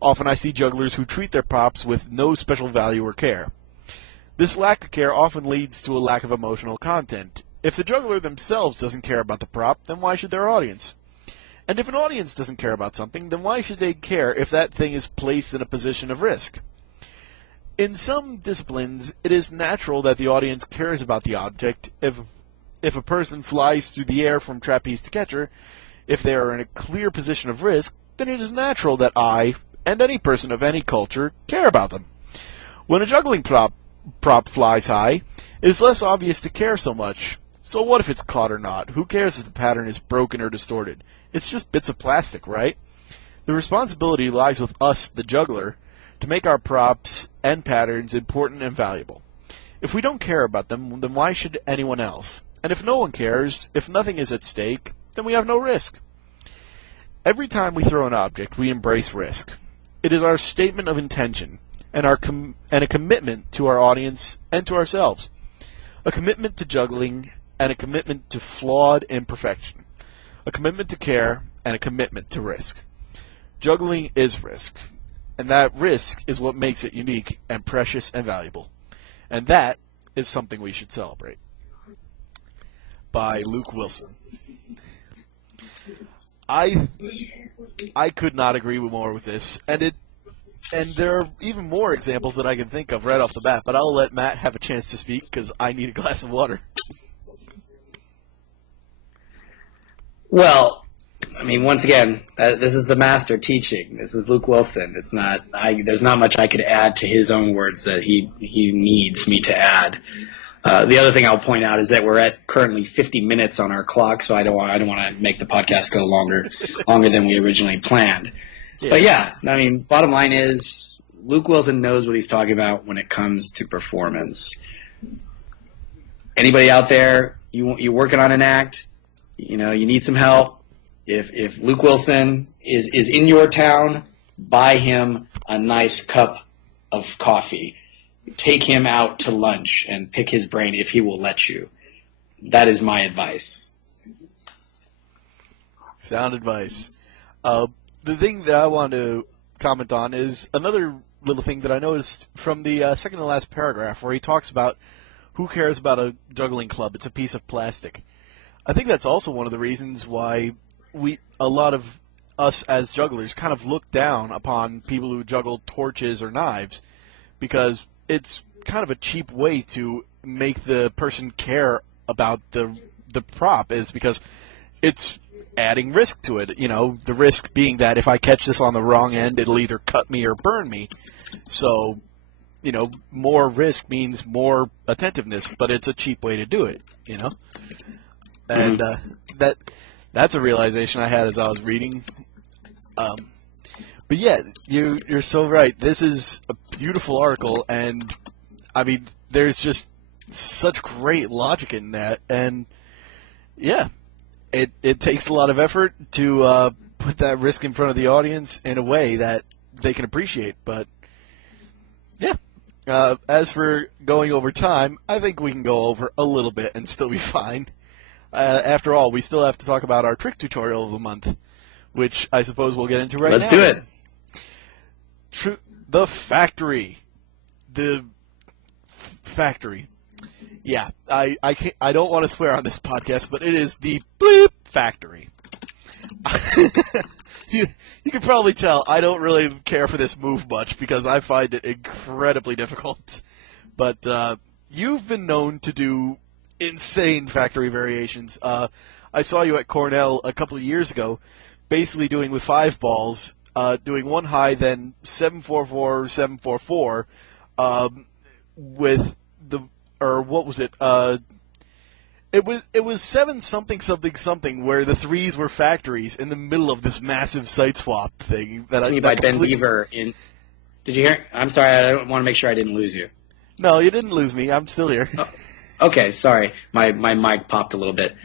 Often I see jugglers who treat their props with no special value or care. This lack of care often leads to a lack of emotional content. If the juggler themselves doesn't care about the prop, then why should their audience? And if an audience doesn't care about something, then why should they care if that thing is placed in a position of risk? In some disciplines, it is natural that the audience cares about the object. If a person flies through the air from trapeze to catcher, if they are in a clear position of risk, then it is natural that I, and any person of any culture, care about them. When a juggling prop flies high, it is less obvious to care so much. So what if it's caught or not? Who cares if the pattern is broken or distorted? It's just bits of plastic, right? The responsibility lies with us, the juggler, to make our props and patterns important and valuable. If we don't care about them, then why should anyone else? And if no one cares, if nothing is at stake, then we have no risk. Every time we throw an object, we embrace risk. It is our statement of intention and a commitment to our audience and to ourselves. A commitment to juggling and a commitment to flawed imperfection. A commitment to care and a commitment to risk. Juggling is risk, and that risk is what makes it unique and precious and valuable. And that is something we should celebrate. By Luke Wilson. I could not agree more with this, and there are even more examples that I can think of right off the bat, but I'll let Matt have a chance to speak because I need a glass of water. Well, I mean, once again, this is the master teaching. This is Luke Wilson. It's not. There's not much I could add to his own words that he needs me to add. The other thing I'll point out is that we're at currently 50 minutes on our clock, so I don't want to make the podcast go longer than we originally planned. Yeah. But yeah, I mean, bottom line is Luke Wilson knows what he's talking about when it comes to performance. Anybody out there, you're working on an act, you need some help. If Luke Wilson is in your town, buy him a nice cup of coffee. Take him out to lunch and pick his brain if he will let you. That is my advice. Sound advice. The thing that I want to comment on is another little thing that I noticed from the second to last paragraph where he talks about who cares about a juggling club. It's a piece of plastic. I think that's also one of the reasons why a lot of us as jugglers kind of look down upon people who juggle torches or knives because it's kind of a cheap way to make the person care about the prop is because it's adding risk to it. The risk being that if I catch this on the wrong end, it'll either cut me or burn me. So, more risk means more attentiveness, but it's a cheap way to do it, And that's a realization I had as I was reading. But yeah, you're so right. This is a beautiful article, and I mean, there's just such great logic in that, and yeah, it takes a lot of effort to put that risk in front of the audience in a way that they can appreciate. But yeah, as for going over time, I think we can go over a little bit and still be fine. After all, we still have to talk about our trick tutorial of the month, which I suppose we'll get into right now. Let's do it. The factory. The factory. Yeah, I don't want to swear on this podcast, but it is the bleep factory. You can probably tell I don't really care for this move much because I find it incredibly difficult. But you've been known to do insane factory variations. I saw you at Cornell a couple of years ago, basically doing with 5 balls, doing one high, then 744, 744, with the, or what was it? It was 7 something something something, where the 3s were factories in the middle of this massive site swap thing. By Ben Beaver in. Did you hear? I'm sorry, I want to make sure I didn't lose you. No, you didn't lose me. I'm still here. Oh, okay, sorry. My mic popped a little bit.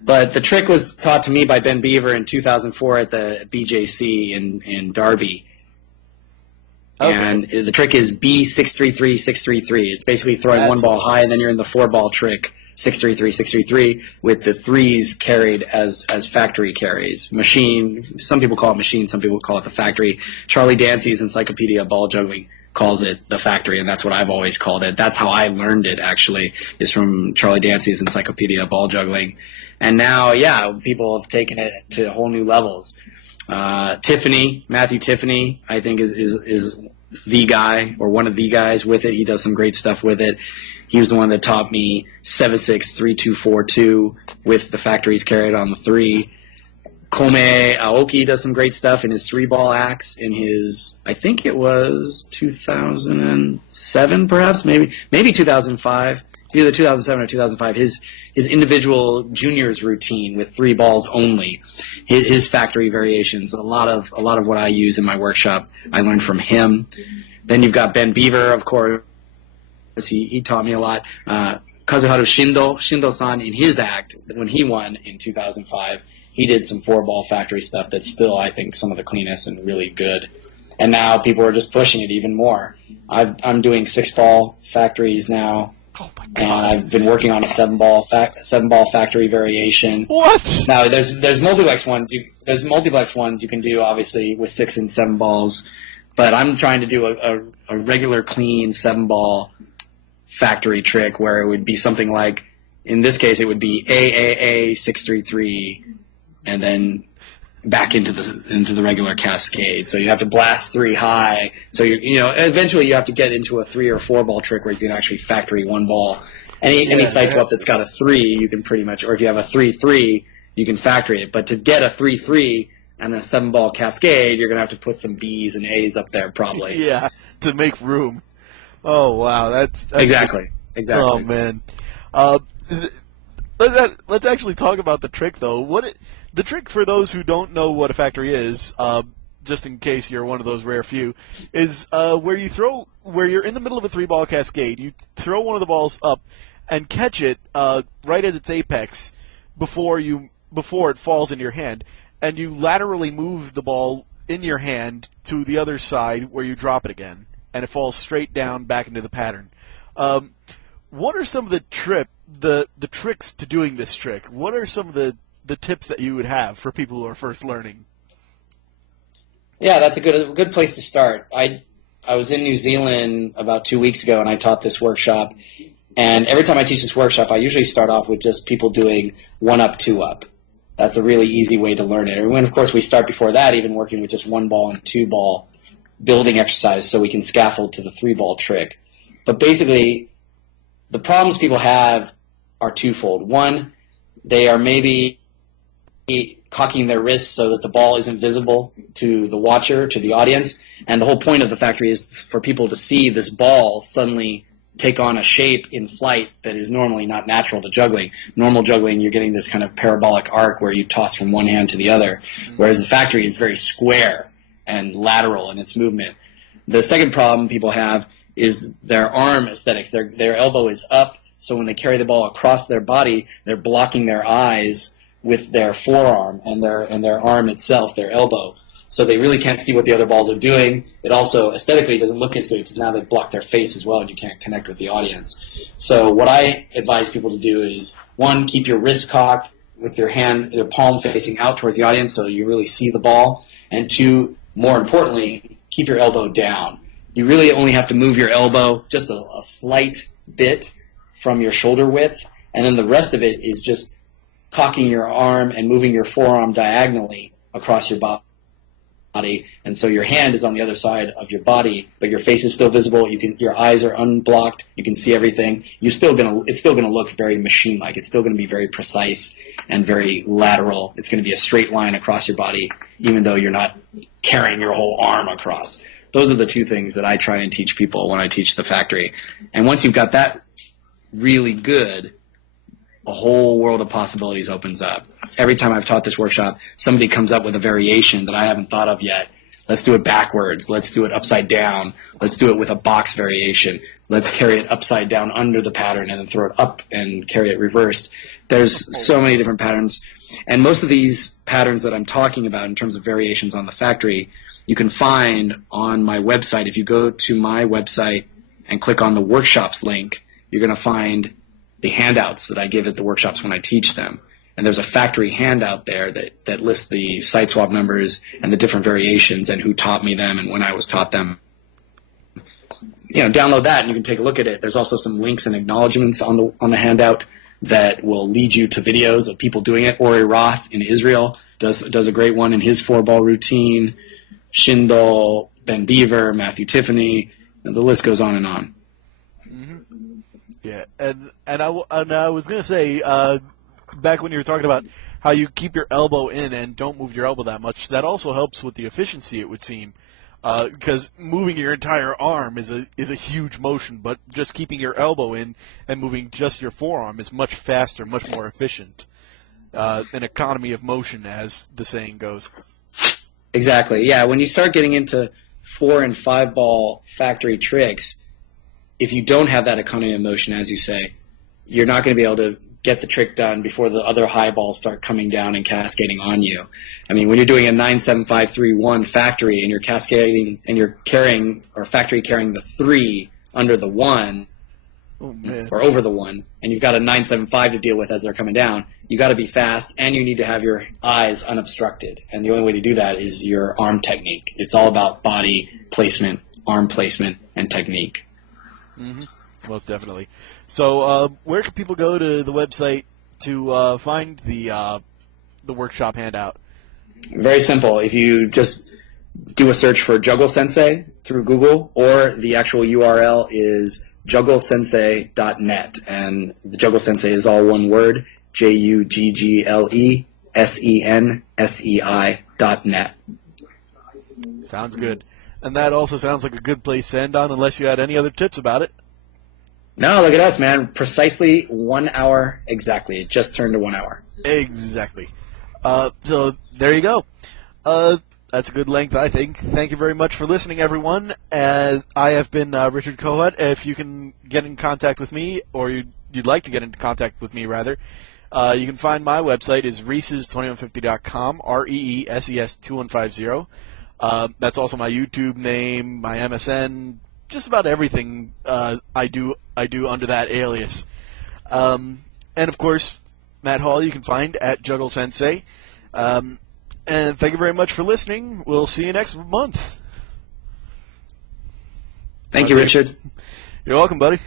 But the trick was taught to me by Ben Beaver in 2004 at the BJC in Derby. Okay. And the trick is B633-633. It's basically throwing one ball high, and then you're in the 4-ball trick, 633-633, with the 3s carried as factory carries. Machine, some people call it machine, some people call it the factory. Charlie Dancy's Encyclopedia of Ball Juggling calls it the factory, and that's what I've always called it. That's how I learned it, actually, is from Charlie Dancy's Encyclopedia of Ball Juggling. And now, people have taken it to whole new levels. Matthew Tiffany, I think, is the guy, or one of the guys with it. He does some great stuff with it. He was the one that taught me 7-6-3-2-4-2 with the factories carried on the 3. Kome Aoki does some great stuff in his 3-ball axe in his, I think it was 2007, perhaps, maybe 2005, either 2007 or 2005. His individual juniors routine with 3 balls only, his factory variations. A lot of what I use in my workshop, I learned from him. Then you've got Ben Beaver, of course. He taught me a lot. Kazuharu Shindo-san in his act, when he won in 2005, he did some 4-ball factory stuff that's still, I think, some of the cleanest and really good. And now people are just pushing it even more. I'm doing 6-ball factories now. Oh my God. And I've been working on a 7-ball factory variation. What? Now there's multiplex ones. There's multiplex ones you can do, obviously, with 6 and 7 balls. But I'm trying to do a regular clean 7-ball factory trick where it would be something like, in this case, it would be AAA 633, and then back into the regular cascade. So you have to blast 3 high. So eventually you have to get into a 3 or 4 ball trick where you can actually factory 1 ball. Any side swap that's got a 3, you can pretty much, or if you have a 3-3, you can factory it. But to get a 3-3 and a 7-ball cascade, you're going to have to put some B's and A's up there probably. Yeah, to make room. Oh wow, that's exactly. Oh man. Let's actually talk about the trick though. The trick, for those who don't know what a factory is, just in case you're one of those rare few, is where you're in the middle of a 3-ball cascade. You throw one of the balls up and catch it right at its apex before it falls into your hand, and you laterally move the ball in your hand to the other side where you drop it again, and it falls straight down back into the pattern. What are some of the tricks to doing this trick? What are some of the tips that you would have for people who are first learning? Yeah, that's a good place to start. I was in New Zealand about 2 weeks ago, and I taught this workshop. And every time I teach this workshop, I usually start off with just people doing 1-up, 2-up. That's a really easy way to learn it. And when, of course, we start before that, even working with just 1-ball and 2-ball building exercise so we can scaffold to the 3-ball trick. But basically, the problems people have are twofold. One, they are maybe cocking their wrists so that the ball isn't visible to the watcher, to the audience. And the whole point of the factory is for people to see this ball suddenly take on a shape in flight that is normally not natural to juggling. Normal juggling, you're getting this kind of parabolic arc where you toss from one hand to the other, whereas the factory is very square and lateral in its movement. The second problem people have is their arm aesthetics. Their elbow is up, so when they carry the ball across their body, they're blocking their eyes with their forearm and their arm itself, their elbow. So they really can't see what the other balls are doing. It also aesthetically doesn't look as good because now they block their face as well and you can't connect with the audience. So what I advise people to do is, 1, keep your wrist cocked with your palm facing out towards the audience so you really see the ball. And 2, more importantly, keep your elbow down. You really only have to move your elbow just a slight bit from your shoulder width, and then the rest of it is just cocking your arm and moving your forearm diagonally across your body body, and so your hand is on the other side of your body, but your face is still visible. Your eyes are unblocked. You can see everything. It's still gonna look very machine-like. It's still gonna be very precise and very lateral. It's gonna be a straight line across your body, even though you're not carrying your whole arm across. Those are the two things that I try and teach people when I teach the factory. And once you've got that really good, a whole world of possibilities opens up. Every time I've taught this workshop, somebody comes up with a variation that I haven't thought of yet. Let's do it backwards. Let's do it upside down. Let's do it with a box variation. Let's carry it upside down under the pattern and then throw it up and carry it reversed. There's so many different patterns. And most of these patterns that I'm talking about in terms of variations on the factory, you can find on my website. If you go to my website and click on the workshops link, you're going to find the handouts that I give at the workshops when I teach them. And there's a factory handout there that lists the site swap numbers and the different variations and who taught me them and when I was taught them. Download that and you can take a look at it. There's also some links and acknowledgments on the handout that will lead you to videos of people doing it. Ori Roth in Israel does a great one in his 4-ball routine. Schindel, Ben Beaver, Matthew Tiffany, and the list goes on and on. Yeah, and I was going to say, back when you were talking about how you keep your elbow in and don't move your elbow that much, that also helps with the efficiency, it would seem, because moving your entire arm is a huge motion, but just keeping your elbow in and moving just your forearm is much faster, much more efficient. An economy of motion, as the saying goes. Exactly, yeah. When you start getting into 4- and 5-ball factory tricks, if you don't have that economy of motion, as you say, you're not going to be able to get the trick done before the other high balls start coming down and cascading on you. I mean, when you're doing a 9-7-5-3-1 factory and you're cascading and you're carrying, or factory carrying the 3 under the 1, or over the 1, and you've got a 9-7-5 to deal with as they're coming down, you got to be fast and you need to have your eyes unobstructed. And the only way to do that is your arm technique. It's all about body placement, arm placement, and technique. Mm-hmm. Most definitely. So, where can people go to the website to find the workshop handout? Very simple. If you just do a search for Juggle Sensei through Google, or the actual URL is jugglesensei.net, and the Juggle Sensei is all one word, JUGGLESENSEI.net. Sounds good. And that also sounds like a good place to end on, unless you had any other tips about it. No, look at us, man. Precisely 1 hour exactly. It just turned to 1 hour. Exactly. So there you go. That's a good length, I think. Thank you very much for listening, everyone. I have been Richard Kohut. If you can get in contact with me, or you'd like to get into contact with me, rather, you can find my website is reeses2150.com, REESES2150. That's also my YouTube name, my MSN, just about everything I do under that alias. And of course, Matt Hall you can find at Juggle Sensei. And thank you very much for listening. We'll see you next month. Thank you, Richard. You're welcome, buddy.